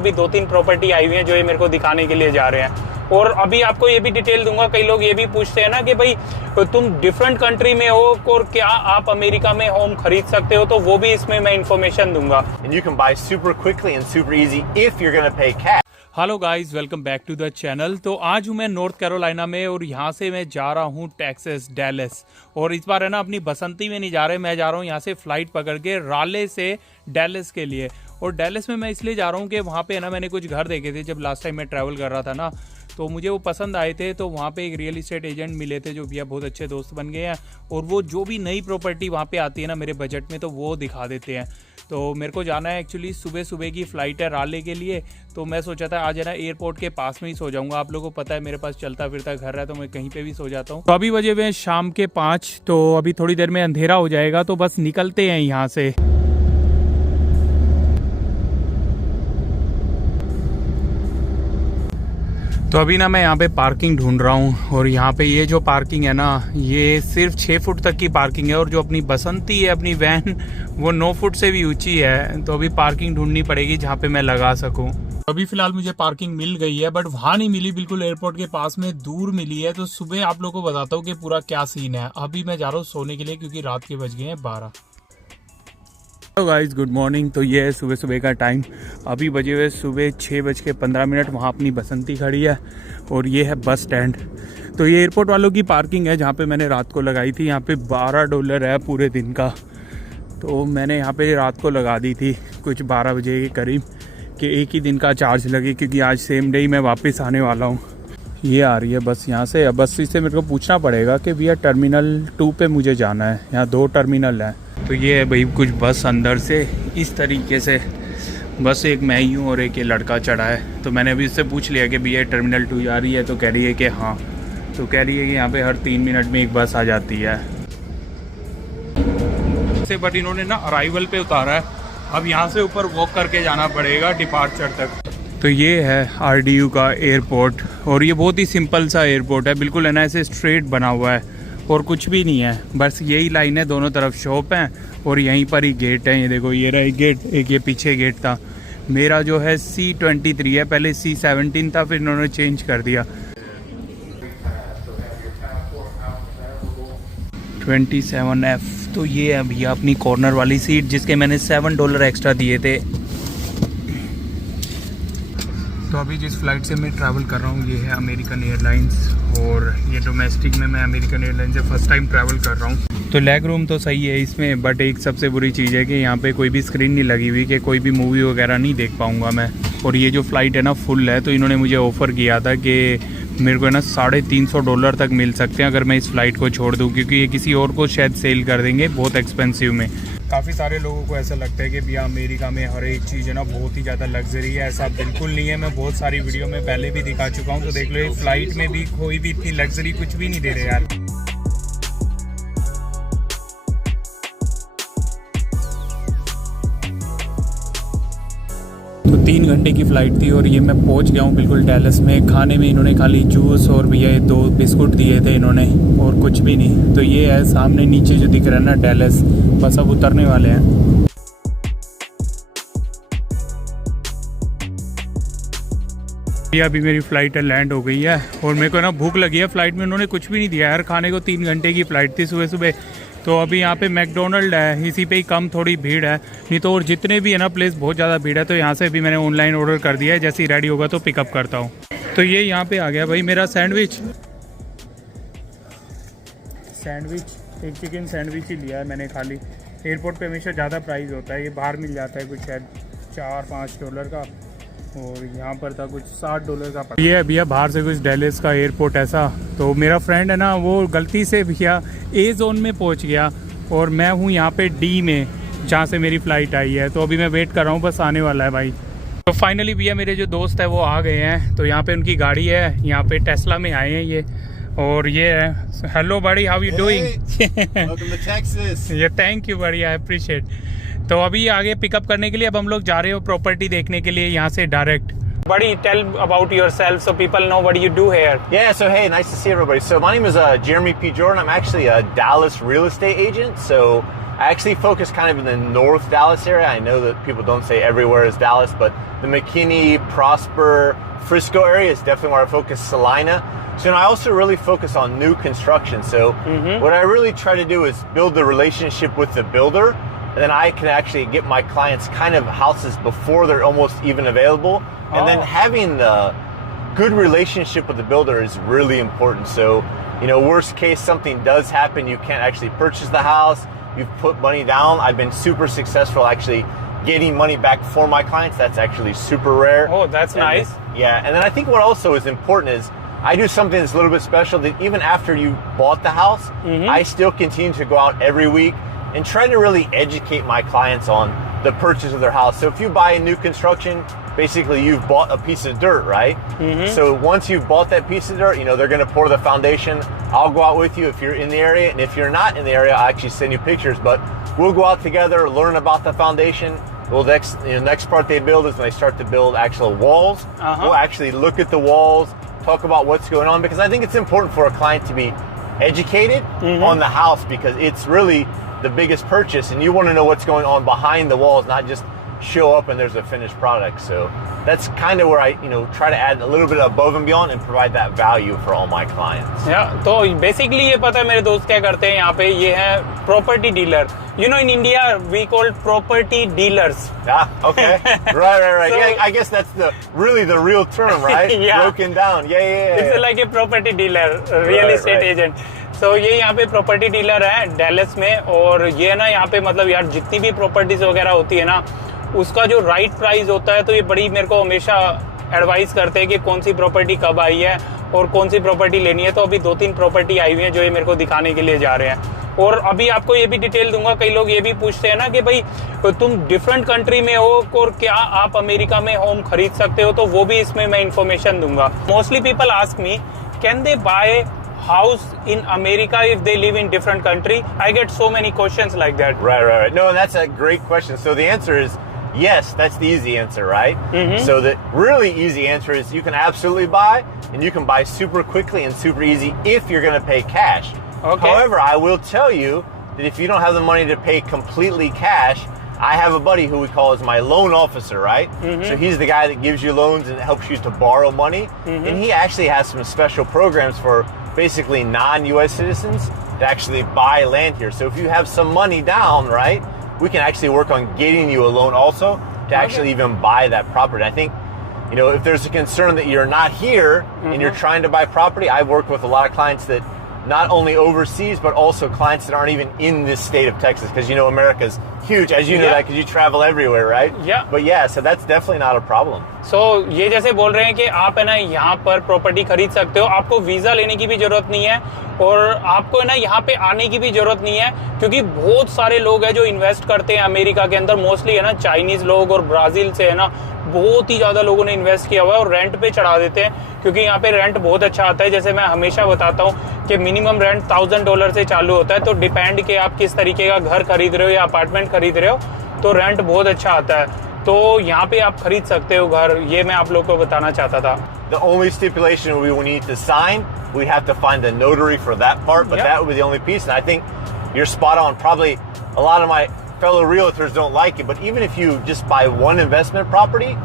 अभी 2-3 प्रॉपर्टी आई हुई है जो ये मेरे को दिखाने के लिए जा रहे हैं। और अभी आपको ये भी डिटेल दूंगा, कई लोग ये भी पूछते हैं ना कि भाई तुम डिफरेंट कंट्री में हो और क्या आप अमेरिका में होम खरीद सकते हो, तो वो भी इसमें मैं इन्फॉर्मेशन दूंगा। Hello guys, welcome back to the channel. तो आज हूँ मैं नॉर्थ कैरोलिना में और यहाँ से मैं जा रहा हूँ टेक्सास, डैलस। और इस बार है ना अपनी बसंती में नहीं जा रहे, मैं जा रहा हूँ यहाँ से फ्लाइट पकड़ के राले से डैलस के लिए। और डैलस में मैं इसलिए जा रहा हूँ कि वहाँ पे है ना मैंने कुछ घर देखे थे जब लास्ट टाइम मैं ट्रैवल कर रहा था ना, तो मुझे वो पसंद आए थे। तो वहाँ पे एक रियल इस्टेट एजेंट मिले थे जो भैया बहुत अच्छे दोस्त बन गए हैं, और वो जो भी नई प्रॉपर्टी वहाँ पे आती है ना मेरे बजट में, तो वो दिखा देते हैं। तो मेरे को जाना है एक्चुअली, सुबह सुबह की फ़्लाइट है राले के लिए। तो मैं सोचा था आज है ना एयरपोर्ट के पास में ही सो जाऊंगा। आप लोगों को पता है मेरे पास चलता फिरता घर है, तो मैं कहीं पे भी सो जाता हूँ। तो अभी बजे हुए शाम के 5, तो अभी थोड़ी देर में अंधेरा हो जाएगा, तो बस निकलते हैं यहाँ से। तो अभी ना मैं यहाँ पे पार्किंग ढूंढ रहा हूँ, और यहाँ पे ये जो पार्किंग है ना ये सिर्फ 6 फुट तक की पार्किंग है, और जो अपनी बसंती है अपनी वैन वो 9 फुट से भी ऊंची है। तो अभी पार्किंग ढूंढनी पड़ेगी जहाँ पे मैं लगा सकूँ। अभी फिलहाल मुझे पार्किंग मिल गई है, बट वहाँ नहीं मिली, बिल्कुल एयरपोर्ट के पास में दूर मिली है। तो सुबह आप लोगों को बताता हूँ कि पूरा क्या सीन है। अभी मैं जा रहा हूँ सोने के लिए क्योंकि रात के बज गए हैं 12। Hello guys, good morning. तो ये है सुबह सुबह का टाइम। अभी बजे हुए सुबह 6:15। वहाँ अपनी बसंती खड़ी है और ये है बस स्टैंड। तो ये एयरपोर्ट वालों की पार्किंग है जहाँ पे मैंने रात को लगाई थी। यहाँ पे $12 है पूरे दिन का। तो मैंने यहाँ पे रात को लगा दी थी कुछ 12 बजे के करीब, कि एक ही दिन का चार्ज लगे, क्योंकि आज सेम डे ही मैं वापस आने वाला हूँ। ये आ रही है बस यहाँ से। अब बस इससे मेरे को पूछना पड़ेगा कि भैया टर्मिनल 2 पे मुझे जाना है। यहाँ 2 टर्मिनल हैं। तो ये है भाई कुछ बस अंदर से इस तरीके से, बस एक मैं ही हूँ और एक ये लड़का चढ़ा है। तो मैंने अभी इससे पूछ लिया कि भैया टर्मिनल 2 जा रही है, तो कह रही है कि हाँ। तो कह रही है कि यहाँ पे हर 3 मिनट में एक बस आ जाती है। बट इन्होंने ना अराइवल पे उतारा है, अब यहाँ से ऊपर वॉक करके जाना पड़ेगा डिपार्चर तक। तो ये है RDU का एयरपोर्ट, और ये बहुत ही सिंपल सा एयरपोर्ट है, बिल्कुल है ना ऐसे स्ट्रेट बना हुआ है और कुछ भी नहीं है, बस यही लाइन है, दोनों तरफ शॉप हैं और यहीं पर ही गेट है। ये देखो, ये रहा गेट, एक ये पीछे गेट था। मेरा जो है C23 है, पहले C17 था, फिर इन्होंने चेंज कर दिया। 27F। तो ये है भैया अपनी कॉर्नर वाली सीट, जिसके मैंने $7 एक्स्ट्रा दिए थे। तो अभी जिस फ्लाइट से मैं ट्रैवल कर रहा हूँ ये है अमेरिकन एयरलाइंस, और ये डोमेस्टिक में मैं अमेरिकन एयरलाइंस से फर्स्ट टाइम ट्रैवल कर रहा हूँ। तो लेग रूम तो सही है इसमें, बट एक सबसे बुरी चीज़ है कि यहाँ पे कोई भी स्क्रीन नहीं लगी हुई, कि कोई भी मूवी वगैरह नहीं देख पाऊँगा मैं। और ये जो फ़्लाइट है ना फुल है, तो इन्होंने मुझे ऑफ़र किया था कि मेरे को है ना $350 तक मिल सकते हैं अगर मैं इस फ़्लाइट को छोड़ दूँ, क्योंकि ये किसी और को शायद सेल कर देंगे बहुत एक्सपेंसिव में। काफ़ी सारे लोगों को ऐसा लगता है कि भैया अमेरिका में हर एक चीज़ है ना बहुत ही ज़्यादा लग्जरी है। ऐसा बिल्कुल नहीं है, मैं बहुत सारी वीडियो में पहले भी दिखा चुका हूँ। तो देख लो, एक फ़्लाइट में भी कोई भी इतनी लग्जरी कुछ भी नहीं दे रहे यार। तो 3 घंटे की फ़्लाइट थी और ये मैं पहुंच गया हूँ बिल्कुल डैलस में। खाने में इन्होंने खाली जूस और भैया 2 बिस्कुट दिए थे इन्होंने, और कुछ भी नहीं। तो ये है सामने नीचे जो दिख रहा है ना डैलस, बस अब उतरने वाले हैं। ये अभी मेरी फ़्लाइट लैंड हो गई है, और मेरे को ना भूख लगी है। फ़्लाइट में उन्होंने कुछ भी नहीं दिया यार खाने को। 3 घंटे की फ़्लाइट थी सुबह सुबह। तो अभी यहाँ पे मैकडोनल्ड है, इसी पे ही कम थोड़ी भीड़ है, नहीं तो और जितने भी है ना प्लेस बहुत ज़्यादा भीड़ है। तो यहाँ से भी मैंने ऑनलाइन ऑर्डर कर दिया है, जैसे ही रेडी होगा तो पिकअप करता हूँ। तो ये यहाँ पे आ गया भाई मेरा सैंडविच। एक चिकन सैंडविच ही लिया है मैंने खाली। एयरपोर्ट पे हमेशा ज़्यादा प्राइस होता है, ये बाहर मिल जाता है कुछ शायद $4-5 का, और यहाँ पर था कुछ $60 का। ये है भैया बाहर से कुछ डैलस का एयरपोर्ट ऐसा। तो मेरा फ्रेंड है ना वो गलती से भैया A जोन में पहुँच गया, और मैं हूँ यहाँ पे D में जहाँ से मेरी फ़्लाइट आई है। तो अभी मैं वेट कर रहा हूँ, बस आने वाला है भाई। तो फाइनली भैया मेरे जो दोस्त है वो आ गए हैं। तो यहाँ पे उनकी गाड़ी है, यहाँ पे टेस्ला में आए हैं ये। और ये है, हेलो बड़ी, how you doing? Welcome to Texas. ये थैंक यू बड़ी, आई अप्रिशिएट। तो अभी आगे पिकअप करने के लिए अब हम लोग जा रहे हो प्रॉपर्टी देखने के लिए यहाँ से direct. Buddy, tell about yourself so people know what you do here. Yeah, so hey, nice to see everybody. So my name is Jeremy P. Jordan. I'm actually a Dallas real estate agent. So I actually focus kind of in the North Dallas area. I know that people don't say everywhere is Dallas, but the McKinney, Prosper, Frisco area is definitely where I focus. Salina. So I also really focus on new construction. So what I really try to do is build the relationship with the builder, and then I can actually get my clients kind of houses before they're almost even available. And then having the good relationship with the builder is really important. So, worst case, something does happen, you can't actually purchase the house, you've put money down. I've been super successful actually getting money back for my clients. That's actually super rare. Oh, that's nice. Yeah, and then I think what also is important is I do something that's a little bit special, that even after you bought the house, I still continue to go out every week and try to really educate my clients on the purchase of their house. So if you buy a new construction, basically you've bought a piece of dirt, right? So once you've bought that piece of dirt, they're going to pour the foundation. I'll go out with you if you're in the area, and if you're not in the area, I'll actually send you pictures, but we'll go out together, learn about the foundation. Well, next part they build is when they start to build actual walls. We'll actually look at the walls, talk about what's going on, because I think it's important for a client to be educated on the house, because it's really the biggest purchase, and you want to know what's going on behind the walls, not just show up and there's a finished product. So that's kind of where I try to add a little bit above and beyond and provide that value for all my clients. Yeah, तो basically ये पता है मेरे दोस्त क्या करते हैं यहाँ पे, ये है property dealer. In India we call property dealers. Okay. Right. So, yeah, I guess that's the real term, right? Yeah. Broken down. Yeah. It's like a property dealer, real estate agent. So ये यहाँ पे property dealer है Dallas में, और ये ना यहाँ पे मतलब यार जितनी भी प्रॉपर्टीज वगैरह होती है ना, उसका जो राइट प्राइस होता है, तो ये बड़ी मेरे को हमेशा एडवाइस करते हैं कि कौन सी प्रॉपर्टी कब आई है और कौन सी प्रॉपर्टी लेनी है. तो अभी 2-3 प्रॉपर्टी आई हुई है जो ये मेरे को दिखाने के लिए जा रहे हैं. और अभी आपको ये भी डिटेल दूंगा. कई लोग ये भी पूछते हैं ना कि भाई तुम डिफरेंट कंट्री में हो और क्या आप अमेरिका में होम खरीद सकते हो, तो वो भी इसमें मैं इंफॉर्मेशन दूंगा. Mostly people ask me, can they buy house in America if they live in different country? I get so many questions like that. Right. No, and that's a great question. So the answer is yes. That's the easy answer, right? So the really easy answer is you can absolutely buy, and you can buy super quickly and super easy if you're going to pay cash. Okay. However, I will tell you that if you don't have the money to pay completely cash, I have a buddy who we call as my loan officer, right? So he's the guy that gives you loans and helps you to borrow money. And he actually has some special programs for basically non-U.S. citizens to actually buy land here. So if you have some money down, right, we can actually work on getting you a loan also to actually even buy that property. I think, if there's a concern that you're not here and you're trying to buy property, I've worked with a lot of clients that not only overseas, but also clients that aren't even in this state of Texas, because America's huge, as you know that because you travel everywhere, right? Yeah. But yeah, so that's definitely not a problem. So ये जैसे बोल रहे हैं कि आप है ना यहाँ पर प्रॉपर्टी खरीद सकते हो, आपको वीजा लेने की भी जरूरत नहीं है, और आपको है ना यहाँ पे आने की भी जरूरत नहीं है, क्योंकि बहुत सारे लोग हैं जो इन्वेस्ट करते हैं अमेरिका के अंदर. मोस्टली है ना चाइनीज लोग और ब्राजील से है ना बहुत ही ज्यादा लोगों ने इन्वेस्ट किया हुआ है, और रेंट पे चढ़ा देते हैं क्योंकि यहाँ पे रेंट बहुत अच्छा आता है. जैसे मैं हमेशा बताता हूँ कि मिनिमम रेंट $1,000 से चालू होता है, तो डिपेंड कि आप किस तरीके का घर खरीद रहे हो या अपार्टमेंट खरीद रहे हो, तो रेंट बहुत अच्छा आता है. तो यहाँ पे आप खरीद सकते हो घर. ये मैं आप लोग को बताना चाहता था. The only stipulation we will need to sign, we have to find a notary for that part, but that would be the only piece. And I think you're spot on. Probably a lot of my fellow realtors don't like it, but even if you just buy one investment property,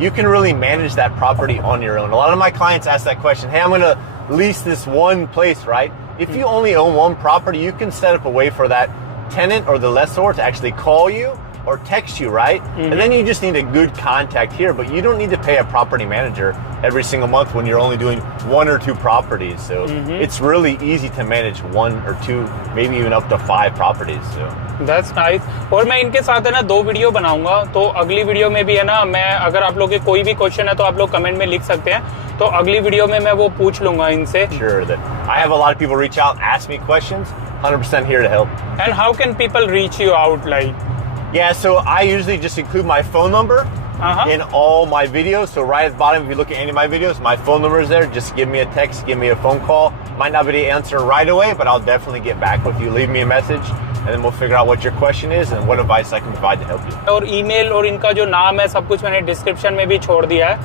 you can really manage that property on your own. A lot of my clients ask that question, hey, I'm going to lease this one place, right? If you only own one property, you can set up a way for that tenant or the lessor to actually call you or text you, right? And then you just need a good contact here, but you don't need to pay a property manager every single month when you're only doing 1 or 2 properties. So it's really easy to manage 1 or 2, maybe even up to 5 properties. So That's nice. और मैं इनके साथ है ना 2 video बनाऊंगा, तो अगली video में भी है ना, मैं अगर आप लोग के कोई भी क्वेश्चन है तो आप लोग कमेंट में लिख सकते हैं, तो अगली वीडियो में मैं वो पूछ लूंगा इनसे. Sure, that I have a lot of people reach out, ask me questions. 100% here to help. And how can people reach you out, like? Yeah, so I usually just include my phone number in all my videos. So right at the bottom, if you look at any of my videos, my phone number is there. Just give me a text, give me a phone call. Might not be able to answer right away, but I'll definitely get back with you. Leave me a message, and then we'll figure out what your question is and what advice I can provide to help you. और email और इनका जो नाम है सब कुछ मैंने description में भी छोड़ दिया है,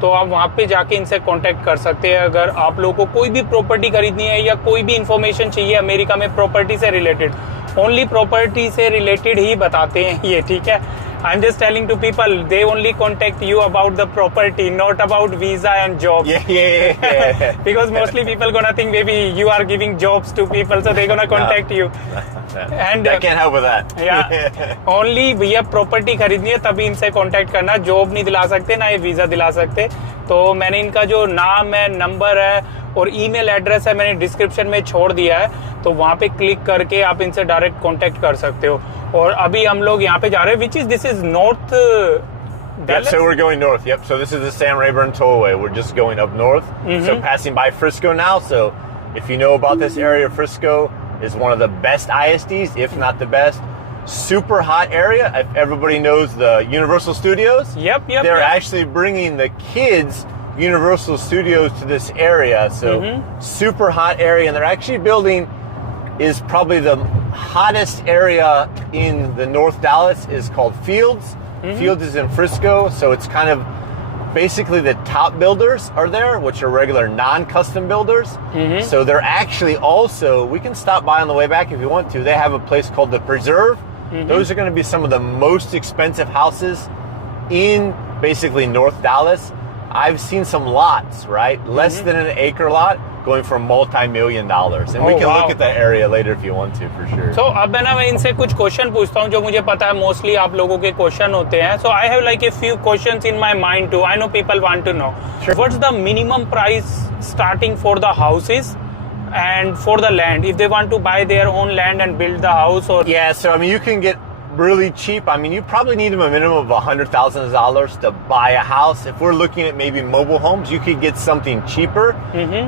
तो आप वहाँ पे जाके इनसे कांटेक्ट कर सकते हैं. अगर आप लोगों को कोई भी प्रॉपर्टी खरीदनी है या कोई भी इंफॉर्मेशन चाहिए अमेरिका में प्रॉपर्टी से रिलेटेड, ओनली प्रॉपर्टी से रिलेटेड ही बताते हैं ये, ठीक है। I am just telling to people, they only contact you about the property, not about visa and job. Yeah. Because mostly people gonna think maybe you are giving jobs to people, so they're gonna contact you. And I can't help with that. Yeah, only भैया property खरीदनी है तभी इनसे contact करना, job नहीं दिला सकते ना ये वीजा दिला सकते। तो मैंने इनका जो नाम है, नंबर है और ईमेल एड्रेस है मैंने डिस्क्रिप्शन में छोड़ दिया है, तो वहां पे क्लिक करके आप इनसे डायरेक्ट कांटेक्ट कर सकते हो। और अभी हम लोग यहाँ पे जा रहे हैं, which is this is north Yep, so we're going north. Yep, so this is the Sam Rayburn Tollway. We're just going up north. So passing by Frisco now. So if you know about this area, Frisco is one of the best ISDs, if not the best. Super hot area. If everybody knows the Universal Studios. Yep. They're actually bringing the kids Universal Studios to this area. So super hot area, and they're actually building is probably the hottest area in the North Dallas is called Fields. Fields is in Frisco, so it's kind of basically the top builders are there, which are regular non-custom builders. So they're actually also, we can stop by on the way back if you want to. They have a place called the Preserve. Those are going to be some of the most expensive houses in basically North Dallas. I've seen some lots, right? Less than an acre lot going for multi-million dollars. And we can look at that area later if you want to, for sure. So अब है ना, मैं इनसे कुछ question पूछता हूँ जो मुझे पता है मोस्टली आप लोगों के क्वेश्चन होते हैं। So I have like a few questions in my mind too. I know people want to know. Sure. What's the minimum price starting for the houses and for the land? If they want to buy their own land and build the house, or Yeah, so I mean, you can get really cheap. I mean, you probably need a minimum of $100,000 to buy a house. If we're looking at maybe mobile homes, you could get something cheaper.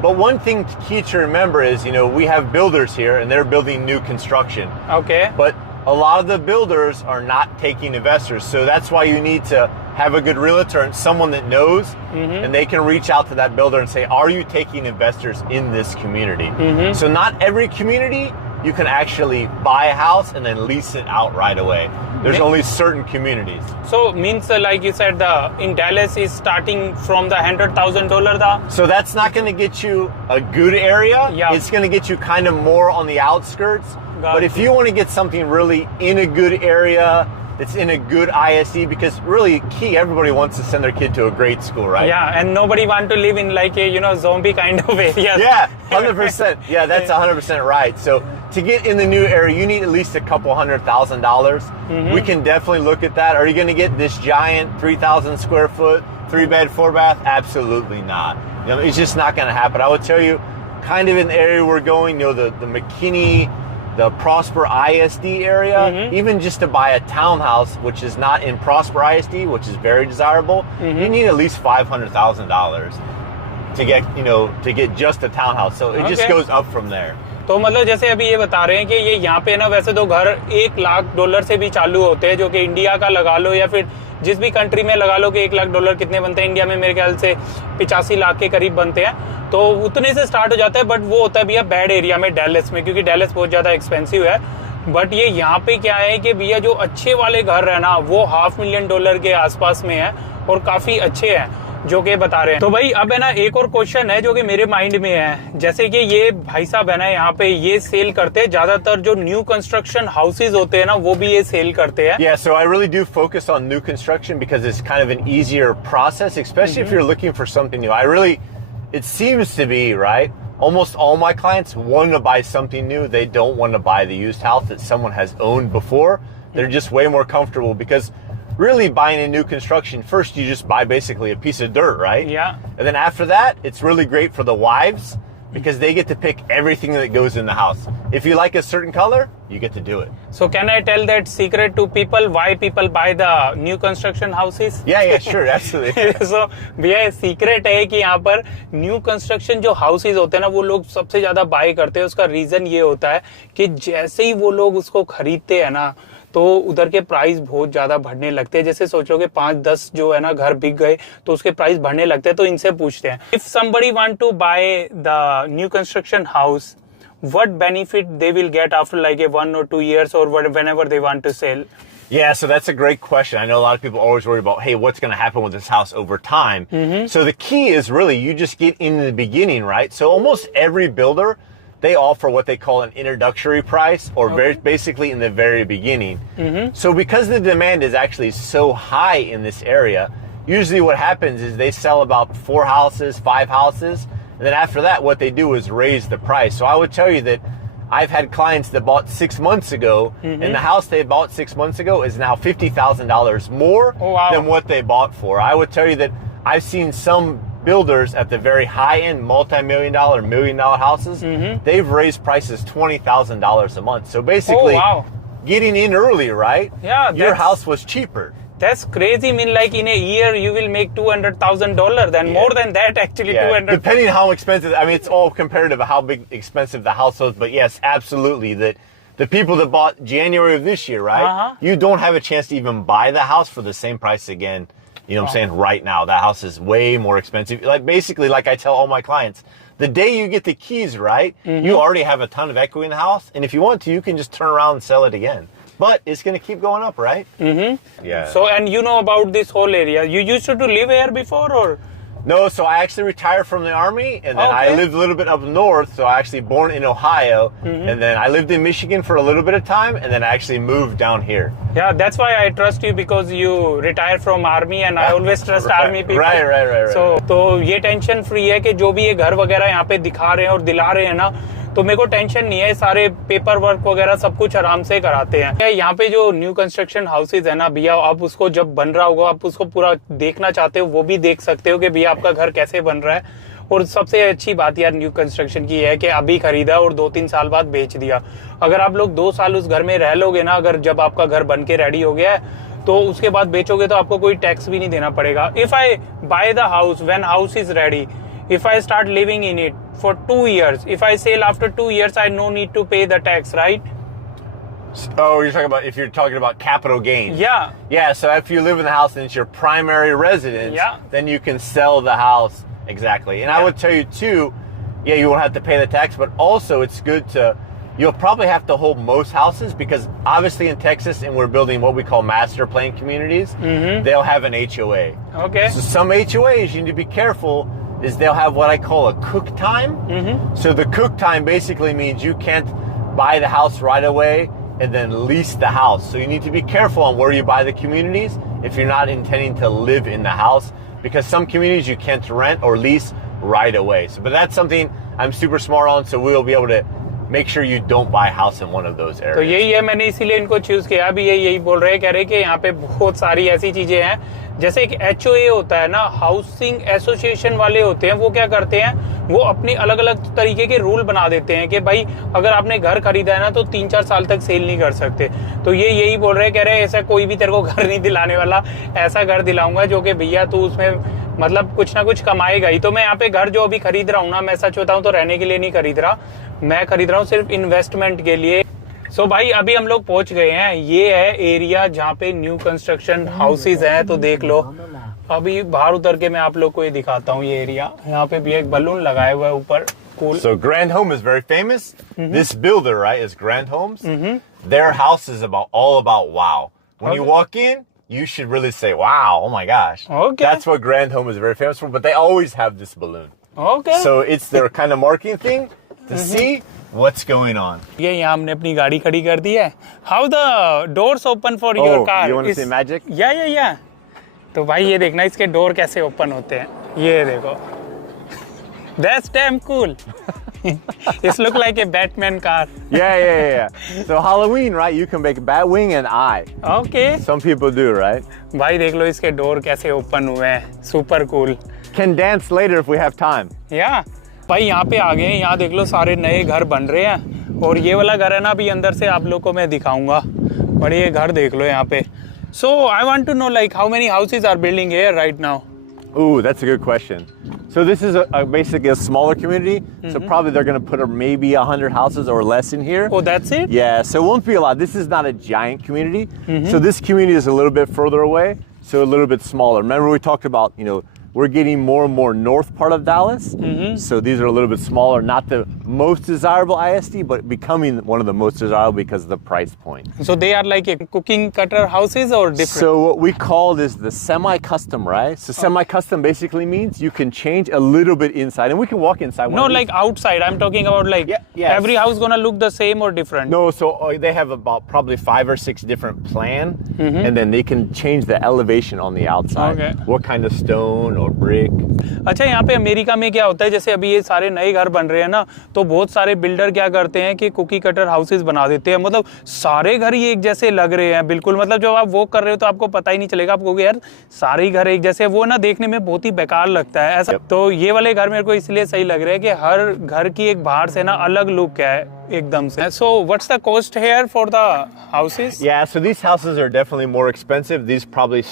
But one thing key to remember is, you know, we have builders here and they're building new construction. okay, But a lot of the builders are not taking investors. So that's why you need to have a good realtor and someone that knows, and they can reach out to that builder and say, are you taking investors in this community? So not every community you can actually buy a house and then lease it out right away. There's only certain communities. so means like you said, the in Dallas is starting from the $100,000. So that's not going to get you a good area. Yeah. It's going to get you kind of more on the outskirts. Got But it. if you want to get something really in a good area, that's in a good ISD, because really key, everybody wants to send their kid to a great school, right? Yeah, and nobody want to live in like a, you know, zombie kind of area. Yeah, 100%. Yeah, that's 100% right. So to get in the new area, you need at least a couple $100,000. We can definitely look at that. Are you going to get this giant 3,000 square foot, 3-bed, 4-bath? Absolutely not. You know, it's just not going to happen. I would tell you, kind of in the area we're going, you know, the McKinney, the Prosper ISD area, even just to buy a townhouse, which is not in Prosper ISD, which is very desirable, you need at least $500,000 to get, you know, to get just a townhouse. So it just Okay. goes up from there. तो मतलब जैसे अभी ये बता रहे हैं कि ये यहाँ पे ना वैसे तो घर $1 लाख से भी चालू होते हैं, जो कि इंडिया का लगा लो या फिर जिस भी कंट्री में लगा लो कि $1 लाख कितने बनते हैं, इंडिया में मेरे ख्याल से 85 लाख के करीब बनते हैं, तो उतने से स्टार्ट हो जाता है। बट वो होता है भैया बैड एरिया में, डैलस में, क्योंकि डैलस बहुत ज्यादा एक्सपेंसिव है। बट ये यहाँ पे क्या है कि भैया जो अच्छे वाले घर है ना, वो $500,000 के आसपास में है और काफी अच्छे हैं, जो कि बता रहे हैं। तो भाई अब है ना एक और क्वेश्चन है जो कि मेरे माइंड में है, जैसे कि ये भाई साहब है ना यहाँ पे ये सेल करते हैं, ज्यादातर जो न्यू कंस्ट्रक्शन हाउसेज होते हैं ना वो भी ये सेल करते हैं। Yeah, so I really do focus on new construction because it's kind of an easier process, especially if you're looking for something new. It seems to be, right? Almost all my clients want to buy something new. They don't want to buy the used house that someone has owned before. They're just way more comfortable because really buying a new construction, first you just buy basically a piece of dirt, right? Yeah. And then after that, it's really great for the wives because they get to pick everything that goes in the house. If you like a certain color, you get to do it. So can I tell that secret to people why people buy the new construction houses? Yeah, sure, absolutely. So भैया secret है कि यहाँ पर new construction जो houses होते हैं ना वो लोग सबसे ज्यादा बाय करते हैं। उसका रीजन ये होता है कि जैसे ही वो लोग उसको खरीदते हैं ना तो उधर के प्राइस बहुत ज्यादा बढ़ने लगते हैं। जैसे सोचोगे 5-10 जो है ना घर बिक गए तो उसके प्राइस बढ़ने लगते हैं। तो इनसे पूछते हैं, if somebody want to buy the new construction house, what benefit they will get after like a 1 or 2 years or whenever they want to sell? Yeah, so that's a great question. I know a lot of people always worry about, hey, what's going to happen with this house over time? So the key is really you just get in the beginning, right? So almost every builder, they offer what they call an introductory price, or basically in the very beginning. So because the demand is actually so high in this area, usually what happens is they sell about 4 houses, 5 houses, and then after that, what they do is raise the price. So I would tell you that I've had clients that bought 6 months ago, and the house they bought 6 months ago is now $50,000 more than what they bought for. I would tell you that I've seen some builders at the very high end, multi-million dollar, $1 million houses, they've raised prices $20,000 a month. So basically, getting in early, right? Yeah, your house was cheaper. That's crazy. I mean, like in a year, you will make $200,000, and more than that, actually, 200. Depending how expensive. I mean, it's all comparative of how big expensive the house was. But yes, absolutely, that the people that bought January of this year, right? You don't have a chance to even buy the house for the same price again. You know what I'm saying? Right now, that house is way more expensive. Like basically, like I tell all my clients, the day you get the keys, right, you already have a ton of equity in the house, and if you want to, you can just turn around and sell it again. But it's going to keep going up, right? Yeah. So, and you know about this whole area. You used to live here before, or? No, so I actually retired from the Army, and then I lived a little bit up north. So I actually born in Ohio, and then I lived in Michigan for a little bit of time, and then I actually moved down here. Yeah, that's why I trust you, because you retired from Army, and I always trust Army people. Right. So ये tension free है कि जो भी ये घर वगैरह यहाँ पे दिखा रहे हैं और दिला रहे हैं ना, तो मेरे को टेंशन नहीं है, सारे पेपर वर्क वगैरह सब कुछ आराम से कराते हैं। यहाँ पे जो न्यू कंस्ट्रक्शन हाउसेज है ना भैया, आप उसको जब बन रहा होगा, आप उसको पूरा देखना चाहते हो, वो भी देख सकते हो कि भैया आपका घर कैसे बन रहा है। और सबसे अच्छी बात यार न्यू कंस्ट्रक्शन की है कि अभी खरीदा और 2-3 साल बाद बेच दिया। अगर आप लोग 2 साल उस घर में रह लोगे ना, अगर जब आपका घर बन के रेडी हो गया है, तो उसके बाद बेचोगे तो आपको कोई टैक्स भी नहीं देना पड़ेगा। If I by the house when house is ready, if I start living in it for 2 years, if I sell after 2 years, I no need to pay the tax, right? Oh, if you're talking about capital gains. Yeah. Yeah, so if you live in the house and it's your primary residence, then you can sell the house. Exactly. And I would tell you too, you won't have to pay the tax, but also it's good to, you'll probably have to hold most houses, because obviously in Texas, and we're building what we call master plan communities, they'll have an HOA. Okay. So some HOAs, you need to be careful, is they'll have what I call a cook time. So the cook time basically means you can't buy the house right away and then lease the house. So you need to be careful on where you buy the communities if you're not intending to live in the house, because some communities you can't rent or lease right away. So, but that's something I'm super smart on, so we'll be able to make sure you don't buy a house in one of those areas. तो यही है, मैंने इसीलिए इनको choose किया। अभी यही बोल रहे, कह रहे कि यहाँ पे बहुत सारी ऐसी चीजें हैं, जैसे एक HOA होता है ना, हाउसिंग एसोसिएशन वाले होते हैं, वो क्या करते हैं, वो अपनी अलग अलग तरीके के रूल बना देते हैं कि भाई अगर आपने घर खरीदा है ना, तो 3-4 साल तक सेल नहीं कर सकते। तो ये यही बोल रहे, कह रहे ऐसा कोई भी तेरे को घर नहीं दिलाने वाला, ऐसा घर दिलाऊंगा जो कि भैया तू उसमें मतलब कुछ ना कुछ कमाएगा ही। तो मैं यहाँ पे घर जो अभी खरीद रहा हूँ ना, मैं सच बताऊँ तो रहने के लिए नहीं खरीद रहा, मैं खरीद रहा हूँ सिर्फ इन्वेस्टमेंट के लिए। सो भाई अभी हम लोग पहुंच गए हैं, ये है एरिया जहाँ पे न्यू कंस्ट्रक्शन हाउसेज हैं, तो देख लो। अभी बाहर उतर के मैं आप लोग को ये दिखाता हूँ, ये एरिया, यहाँ पे भी एक बलून लगाया हुआ है ऊपर। Cool. So Grand Home is very famous. This builder, right, is Grand Homes. Their house is all about wow. When you walk in, you should really say, wow, oh my gosh. Okay. That's what Grand Home is very famous for, but they always have this balloon. Okay. So it's their kind of marketing thing to see what's going on. ये यहाँ हमने अपनी गाड़ी खड़ी कर दी है। How the doors open for your car? You want to see magic? Yeah. तो भाई ये देखना इसके डोर कैसे ओपन होते हैं, ये देखो। That's damn cool. It looks like a Batman car. Yeah. So Halloween, right? You can make Batwing and eye. Okay. Some people do, right? भाई देख लो इसके डोर कैसे ओपन हुए हैं, super cool. Can dance later if we have time. Yeah. भाई यहाँ पे आ गए हैं, यहाँ देख लो सारे नए घर बन रहे हैं, और ये वाला घर है ना, अभी अंदर से आप लोग को मैं दिखाऊंगा, पर ये घर देख लो यहाँ पे। So I want to know like how many houses are building here right now? Ooh, that's a good question. So this is basically a smaller community. So probably they're going to put maybe 100 houses or less in here. Oh, that's it? Yeah, so it won't be a lot. This is not a giant community. So this community is a little bit further away, so a little bit smaller. Remember we talked about, we're getting more and more north part of Dallas. So these are a little bit smaller, not the most desirable ISD, but becoming one of the most desirable because of the price point. So they are like a cooking cutter houses or different? So what we call is the semi-custom, right? So semi-custom basically means you can change a little bit inside, and we can walk inside. No, like outside. I'm talking about like yes. every house gonna look the same or different? No, so they have about probably 5 or 6 different plan, and then they can change the elevation on the outside. Okay. What kind of stone or brick. अच्छा, यहाँ पे America में क्या होता है, जैसे अभी ये सारे नए घर बन रहे हैं ना, तो बहुत सारे बिल्डर क्या करते हैं कि कुकी कटर हाउसेस बना देते हैं। मतलब सारे घर ही एक जैसे लग रहे हैं बिल्कुल, मतलब जब आप वॉक कर रहे हो तो आपको पता ही नहीं चलेगा, आप कहोगे यार सारे ही घर एक जैसे, वो ना देखने में बहुत ही बेकार लगता है ऐसा। तो ये वाले घर मेरे को इसलिए सही लग रहे हैं कि हर घर की एक बाहर से ना अलग लुक है एकदम से। So what's the cost here for the houses? Yeah, so these houses are definitely more expensive. These probably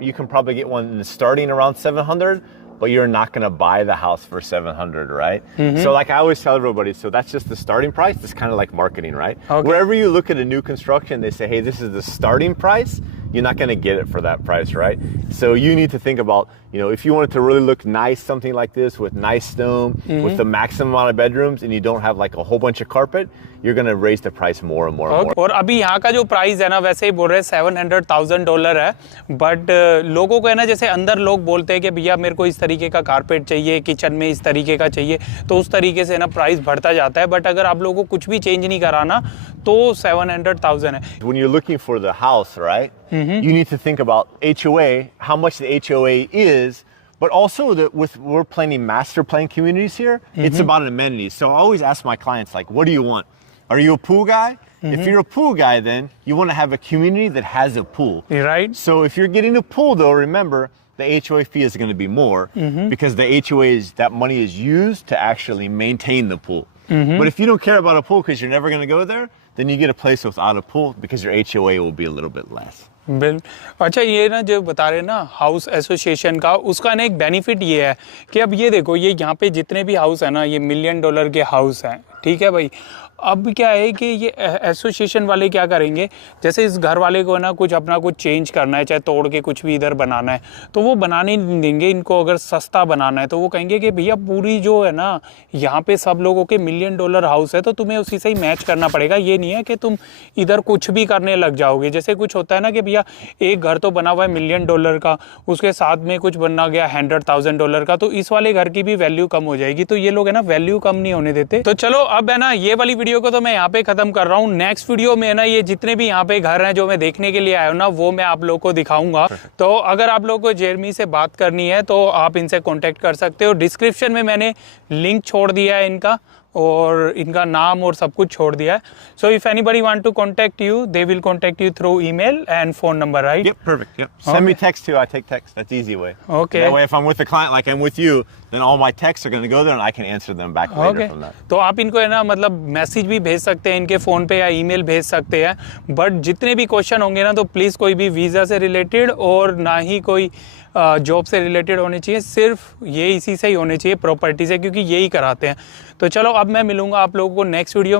you can probably get one starting around 700, but you're not going to buy the house for 700, right? So like I always tell everybody, so that's just the starting price. It's kind of like marketing, right? Okay. Wherever you look at a new construction, they say, hey, this is the starting price. You're not going to get it for that price, right? So you need to think about, if you want it to really look nice, something like this with nice stone, with the maximum amount of bedrooms, and you don't have like a whole bunch of carpet, you're going to raise the price more and more and more. और अभी यहाँ का जो price है ना, वैसे ही बोल रहे हैं $700,000 है, बट लोगों को है ना, जैसे अंदर लोग बोलते हैं कि भैया मेरे को इस तरीके का कारपेट चाहिए, किचन में इस तरीके का चाहिए, तो उस तरीके से ना प्राइस बढ़ता जाता है। बट अगर आप लोगों को कुछ भी चेंज नहीं कराना तो 700,000 है। When you're looking for the house, right, you need to think about HOA, how much the HOA is, but also that we're planning master plan communities here, it's about amenities. So I always ask my clients, like, what do you want? Are you a pool guy? If you're a pool guy, then you want to have a community that has a pool. Right. So if you're getting a pool, though, remember, the HOA fee is going to be more because the HOA that money is used to actually maintain the pool. But if you don't care about a pool because you're never going to go there, then you get a place without a pool because your HOA will be a little bit less. Bill अच्छा, ये ना जो बता रहे हैं ना house association का, उसका ना एक बेनिफिट ये है कि अब ये देखो, ये यहाँ पे जितने भी हाउस है ना, ये $1 मिलियन के हाउस हैं, ठीक है भाई। अब क्या है कि ये एसोसिएशन वाले क्या करेंगे, जैसे इस घर वाले को ना कुछ अपना कुछ चेंज करना है, चाहे तोड़ के कुछ भी इधर बनाना है, तो वो बनाने नहीं देंगे इनको। अगर सस्ता बनाना है तो वो कहेंगे कि भैया पूरी जो है ना यहाँ पे सब लोगों के $1 मिलियन हाउस है, तो तुम्हें उसी से ही मैच करना पड़ेगा। ये नहीं है कि तुम इधर कुछ भी करने लग जाओगे। जैसे कुछ होता है ना कि भैया एक घर तो बना हुआ है $1 मिलियन का, उसके साथ में कुछ बनना गया $100,000 का, तो इस वाले घर की भी वैल्यू कम हो जाएगी। तो ये लोग है ना वैल्यू कम नहीं होने देते। तो चलो अब है ना ये वाली वीडियो को तो मैं यहाँ पे खत्म कर रहा हूँ। नेक्स्ट वीडियो में ना ये जितने भी यहाँ पे घर हैं जो मैं देखने के लिए आया हूँ ना, वो मैं आप लोगों को दिखाऊंगा। तो अगर आप लोगों को जेरमी से बात करनी है तो आप इनसे कांटेक्ट कर सकते हो। डिस्क्रिप्शन में मैंने लिंक छोड़ दिया है इनका, और इनका नाम और सब कुछ छोड़ दिया है। So if anybody want to contact you, they will contact you through email and phone number, right? Yep, perfect. Yep. Send me text too. I take text. That's the easy way. Okay. That way, if I'm with a client like I'm with you, then all my texts are going to go there and I can answer them back later from that. तो आप इनको है ना मतलब message भी भेज सकते हैं इनके फ़ोन पे या ईमेल भेज सकते हैं। बट जितने भी क्वेश्चन होंगे ना, तो प्लीज़ कोई भी वीज़ा से रिलेटेड और ना ही कोई जॉब से रिलेटेड होने चाहिए, सिर्फ ये इसी से ही होने चाहिए, प्रॉपर्टी से, क्योंकि यही कराते हैं। तो चलो अब मैं मिलूंगा आप लोगों को नेक्स्ट वीडियो में।